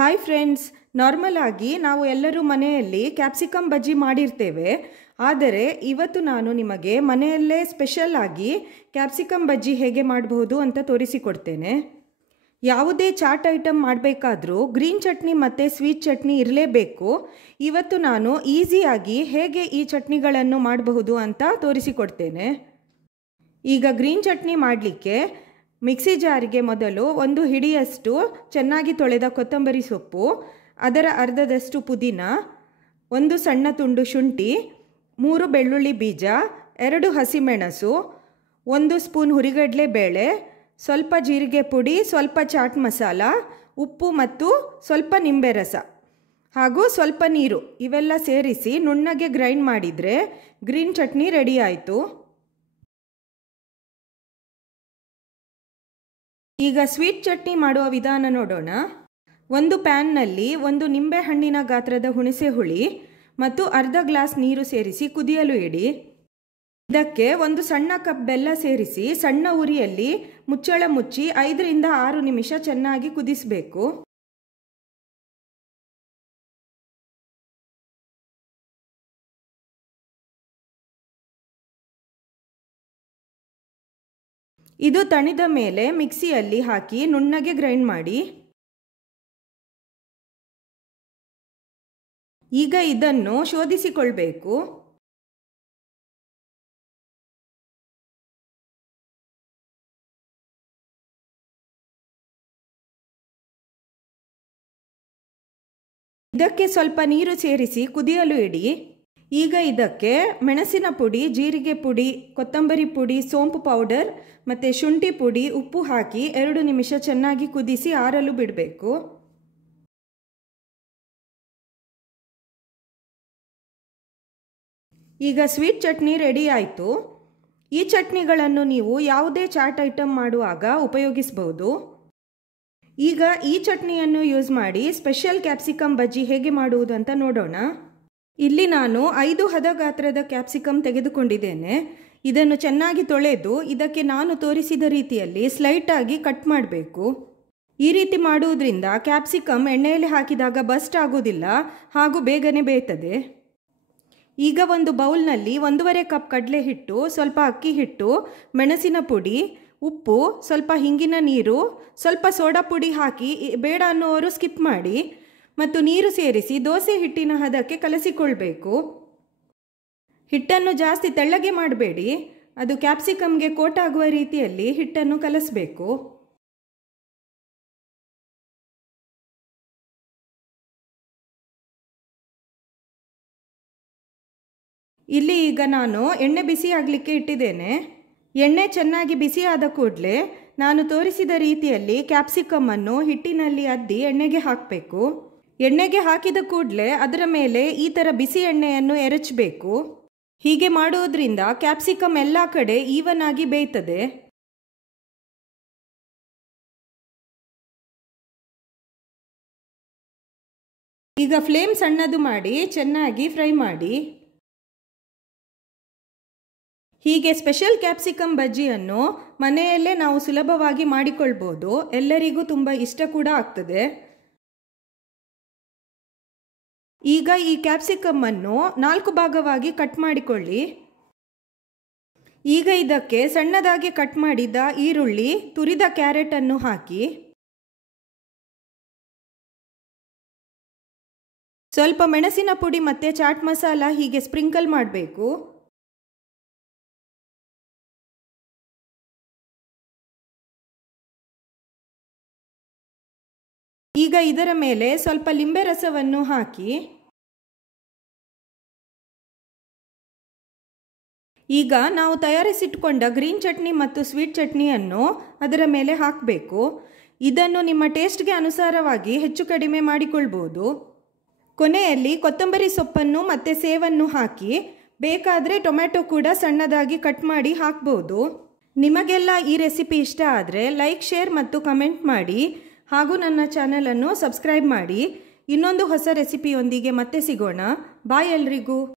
Hi friends, normal ಆಗಿ ನಾವು ಎಲ್ಲರೂ ಮನೆಯಲ್ಲಿ ಕ್ಯಾಪ್ಸಿಕಮ್ ಬಜ್ಜಿ ಮಾಡಿರ್ತೇವೆ. ಆದರೆ ಇವತ್ತು ನಾನು ನಿಮಗೆ ಮನೆಯಲ್ಲೇ ಸ್ಪೆಷಲ್ ಆಗಿ ಕ್ಯಾಪ್ಸಿಕಮ್ ಬಜ್ಜಿ ಹೇಗೆ ಮಾಡಬಹುದು ಅಂತ ತೋರಿಸಿಕೊಡ್ತೇನೆ. ಯಾವುದೇ ಚಾಟ್ ಐಟಮ್ ಮಾಡಬೇಕಾದ್ರೂ ಗ್ರೀನ್ ಚಟ್ನಿ ಮತ್ತು ಸ್ವೀಟ್ ಚಟ್ನಿ ಇರಲೇಬೇಕು. ಇವತ್ತು ನಾನು ಈಸಿಯಾಗಿ ಹೇಗೆ ಈ ಚಟ್ನಿಗಳನ್ನು ಮಾಡಬಹುದು ಅಂತ ತೋರಿಸಿಕೊಡ್ತೇನೆ. ಈಗ ಗ್ರೀನ್ ಚಟ್ನಿ ಮಾಡಲಿಕ್ಕೆ ಮಿಕ್ಸಿ ಜಾರಿಗೆ ಮೊದಲು ಒಂದು ಹಿಡಿಯಷ್ಟು ಚೆನ್ನಾಗಿ ತೊಳೆದ ಕೊತ್ತಂಬರಿ ಸೊಪ್ಪು, ಅದರ ಅರ್ಧದಷ್ಟು ಪುದೀನ, ಒಂದು ಸಣ್ಣ ತುಂಡು ಶುಂಠಿ, 3 ಬೆಳ್ಳುಳ್ಳಿ ಬೀಜ, 2 ಹಸಿಮೆಣಸು, 1 ಸ್ಪೂನ್ ಹುರಿಗಡಲೆ ಬೇಳೆ, ಸ್ವಲ್ಪ ಜೀರಿಗೆ ಪುಡಿ, ಸ್ವಲ್ಪ ಚಾಟ್ ಮಸಾಲ, ಉಪ್ಪು ಮತ್ತು ಸ್ವಲ್ಪ ನಿಂಬೆ ರಸ ಹಾಗೂ ಸ್ವಲ್ಪ ನೀರು ಇವೆಲ್ಲ ಸೇರಿಸಿ ನುಣ್ಣಗೆ ಗ್ರೈಂಡ್ ಮಾಡಿದರೆ ಗ್ರೀನ್ ಚಟ್ನಿ ರೆಡಿ ಆಯಿತು. ಈಗ ಸ್ವೀಟ್ ಚಟ್ನಿ ಮಾಡುವ ವಿಧಾನ ನೋಡೋಣ. ಒಂದು ಪ್ಯಾನ್ನಲ್ಲಿ 1 ನಿಂಬೆ ಹಣ್ಣಿನ ಗಾತ್ರದ ಹುಣಸೆ ಹುಳಿ ಮತ್ತು ಅರ್ಧ ಗ್ಲಾಸ್ ನೀರು ಸೇರಿಸಿ ಕುದಿಯಲು ಇಡಿ. ಇದಕ್ಕೆ 1 ಸಣ್ಣ ಕಪ್ ಬೆಲ್ಲ ಸೇರಿಸಿ ಸಣ್ಣ ಉರಿಯಲ್ಲಿ ಮುಚ್ಚಳ ಮುಚ್ಚಿ 5 ರಿಂದ 6 ನಿಮಿಷ ಚೆನ್ನಾಗಿ ಕುದಿಸಬೇಕು. ಇದು ತಣಿದ ಮೇಲೆ ಮಿಕ್ಸಿಯಲ್ಲಿ ಹಾಕಿ ನುಣ್ಣಗೆ ಗ್ರೈಂಡ್ ಮಾಡಿ. ಈಗ ಇದನ್ನು ಶೋಧಿಸಿಕೊಳ್ಳಬೇಕು. ಇದಕ್ಕೆ ಸ್ವಲ್ಪ ನೀರು ಸೇರಿಸಿ ಕುದಿಯಲು ಇಡಿ. ಈಗ ಇದಕ್ಕೆ ಮೆಣಸಿನ ಪುಡಿ, ಜೀರಿಗೆ ಪುಡಿ, ಕೊತ್ತಂಬರಿ ಪುಡಿ, ಸೋಂಪು ಪೌಡರ್ ಮತ್ತು ಶುಂಠಿ ಪುಡಿ, ಉಪ್ಪು ಹಾಕಿ 2 ನಿಮಿಷ ಚೆನ್ನಾಗಿ ಕುದಿಸಿ ಆರಲು ಬಿಡಬೇಕು. ಈಗ ಸ್ವೀಟ್ ಚಟ್ನಿ ರೆಡಿ ಆಯಿತು. ಈ ಚಟ್ನಿಗಳನ್ನು ನೀವು ಯಾವುದೇ ಚಾಟ್ ಐಟಮ್ ಮಾಡುವಾಗ ಉಪಯೋಗಿಸಬಹುದು. ಈಗ ಈ ಚಟ್ನಿಯನ್ನು ಯೂಸ್ ಮಾಡಿ ಸ್ಪೆಷಲ್ ಕ್ಯಾಪ್ಸಿಕಮ್ ಬಜ್ಜಿ ಹೇಗೆ ಮಾಡುವುದು ಅಂತ ನೋಡೋಣ. ಇಲ್ಲಿ ನಾನು 5 ಹದ ಗಾತ್ರದ ಕ್ಯಾಪ್ಸಿಕಮ್ ತೆಗೆದುಕೊಂಡಿದ್ದೇನೆ. ಇದನ್ನು ಚೆನ್ನಾಗಿ ತೊಳೆದು ಇದಕ್ಕೆ ನಾನು ತೋರಿಸಿದ ರೀತಿಯಲ್ಲಿ ಸ್ಲೈಟಾಗಿ ಕಟ್ ಮಾಡಬೇಕು. ಈ ರೀತಿ ಮಾಡುವುದರಿಂದ ಕ್ಯಾಪ್ಸಿಕಮ್ ಎಣ್ಣೆಯಲ್ಲಿ ಹಾಕಿದಾಗ ಬಸ್ಟ್ ಆಗೋದಿಲ್ಲ ಹಾಗೂ ಬೇಗನೆ ಬೇಯ್ತದೆ. ಈಗ ಒಂದು ಬೌಲ್ನಲ್ಲಿ 1.5 ಕಪ್ ಕಡಲೆ ಹಿಟ್ಟು, ಸ್ವಲ್ಪ ಅಕ್ಕಿ ಹಿಟ್ಟು, ಮೆಣಸಿನ ಪುಡಿ, ಉಪ್ಪು, ಸ್ವಲ್ಪ ಹಿಂಗಿನ ನೀರು, ಸ್ವಲ್ಪ ಸೋಡಾ ಪುಡಿ ಹಾಕಿ, ಬೇಡ ಅನ್ನೋರು ಸ್ಕಿಪ್ ಮಾಡಿ, ಮತ್ತು ನೀರು ಸೇರಿಸಿ ದೋಸೆ ಹಿಟ್ಟಿನ ಹದಕ್ಕೆ ಕಲಸಿಕೊಳ್ಬೇಕು. ಹಿಟ್ಟನ್ನು ಜಾಸ್ತಿ ತೆಳ್ಳಗೆ ಮಾಡಬೇಡಿ, ಅದು ಕ್ಯಾಪ್ಸಿಕಮ್ಗೆ ಕೋಟ್ ಆಗುವ ರೀತಿಯಲ್ಲಿ ಹಿಟ್ಟನ್ನು ಕಲಸಬೇಕು. ಇಲ್ಲಿ ಈಗ ನಾನು ಎಣ್ಣೆ ಬಿಸಿ ಆಗಲಿಕ್ಕೆ ಇಟ್ಟಿದ್ದೇನೆ. ಎಣ್ಣೆ ಚೆನ್ನಾಗಿ ಬಿಸಿಯಾದ ಕೂಡಲೇ ನಾನು ತೋರಿಸಿದ ರೀತಿಯಲ್ಲಿ ಕ್ಯಾಪ್ಸಿಕಮ್ಮನ್ನು ಹಿಟ್ಟಿನಲ್ಲಿ ಅದ್ದಿ ಎಣ್ಣೆಗೆ ಹಾಕಬೇಕು. ಎಣ್ಣೆಗೆ ಹಾಕಿದ ಕೂಡಲೇ ಅದರ ಮೇಲೆ ಈ ಥರ ಬಿಸಿ ಎಣ್ಣೆಯನ್ನು ಎರಚಬೇಕು. ಹೀಗೆ ಮಾಡುವುದರಿಂದ ಕ್ಯಾಪ್ಸಿಕಮ್ ಎಲ್ಲ ಕಡೆ ಈವನ್ ಆಗಿ ಬೇಯ್ತದೆ. ಈಗ ಫ್ಲೇಮ್ ಸಣ್ಣದು ಮಾಡಿ ಚೆನ್ನಾಗಿ ಫ್ರೈ ಮಾಡಿ. ಹೀಗೆ ಸ್ಪೆಷಲ್ ಕ್ಯಾಪ್ಸಿಕಮ್ ಬಜ್ಜಿಯನ್ನು ಮನೆಯಲ್ಲೇ ನಾವು ಸುಲಭವಾಗಿ ಮಾಡಿಕೊಳ್ಬೋದು. ಎಲ್ಲರಿಗೂ ತುಂಬ ಇಷ್ಟ ಕೂಡ ಆಗ್ತದೆ. ಈಗ ಈ ಕ್ಯಾಪ್ಸಿಕಮ್ಮನ್ನು 4 ಭಾಗವಾಗಿ ಕಟ್ ಮಾಡಿಕೊಳ್ಳಿ. ಈಗ ಇದಕ್ಕೆ ಸಣ್ಣದಾಗಿ ಕಟ್ ಮಾಡಿದ ಈರುಳ್ಳಿ, ತುರಿದ ಕ್ಯಾರೆಟನ್ನು ಹಾಕಿ, ಸ್ವಲ್ಪ ಮೆಣಸಿನ ಪುಡಿ ಮತ್ತು ಚಾಟ್ ಮಸಾಲ ಹೀಗೆ ಸ್ಪ್ರಿಂಕಲ್ ಮಾಡಬೇಕು. ಈಗ ಇದರ ಮೇಲೆ ಸ್ವಲ್ಪ ಲಿಂಬೆ ರಸವನ್ನು ಹಾಕಿ, ಈಗ ನಾವು ತಯಾರಿಸಿಟ್ಕೊಂಡ ಗ್ರೀನ್ ಚಟ್ನಿ ಮತ್ತು ಸ್ವೀಟ್ ಚಟ್ನಿಯನ್ನು ಅದರ ಮೇಲೆ ಹಾಕಬೇಕು. ಇದನ್ನು ನಿಮ್ಮ ಟೇಸ್ಟ್ಗೆ ಅನುಸಾರವಾಗಿ ಹೆಚ್ಚು ಕಡಿಮೆ ಮಾಡಿಕೊಳ್ಬೋದು. ಕೊನೆಯಲ್ಲಿ ಕೊತ್ತಂಬರಿ ಸೊಪ್ಪನ್ನು ಮತ್ತು ಸೇವನ್ನು ಹಾಕಿ, ಬೇಕಾದರೆ ಟೊಮ್ಯಾಟೊ ಕೂಡ ಸಣ್ಣದಾಗಿ ಕಟ್ ಮಾಡಿ ಹಾಕ್ಬೋದು. ನಿಮಗೆಲ್ಲ ಈ ರೆಸಿಪಿ ಇಷ್ಟ ಆದರೆ ಲೈಕ್, ಶೇರ್ ಮತ್ತು ಕಮೆಂಟ್ ಮಾಡಿ ಹಾಗೂ ನನ್ನ ಚಾನಲನ್ನು ಸಬ್ಸ್ಕ್ರೈಬ್ ಮಾಡಿ. ಇನ್ನೊಂದು ಹೊಸ ರೆಸಿಪಿಯೊಂದಿಗೆ ಮತ್ತೆ ಸಿಗೋಣ. ಬಾಯ್ ಎಲ್ರಿಗೂ.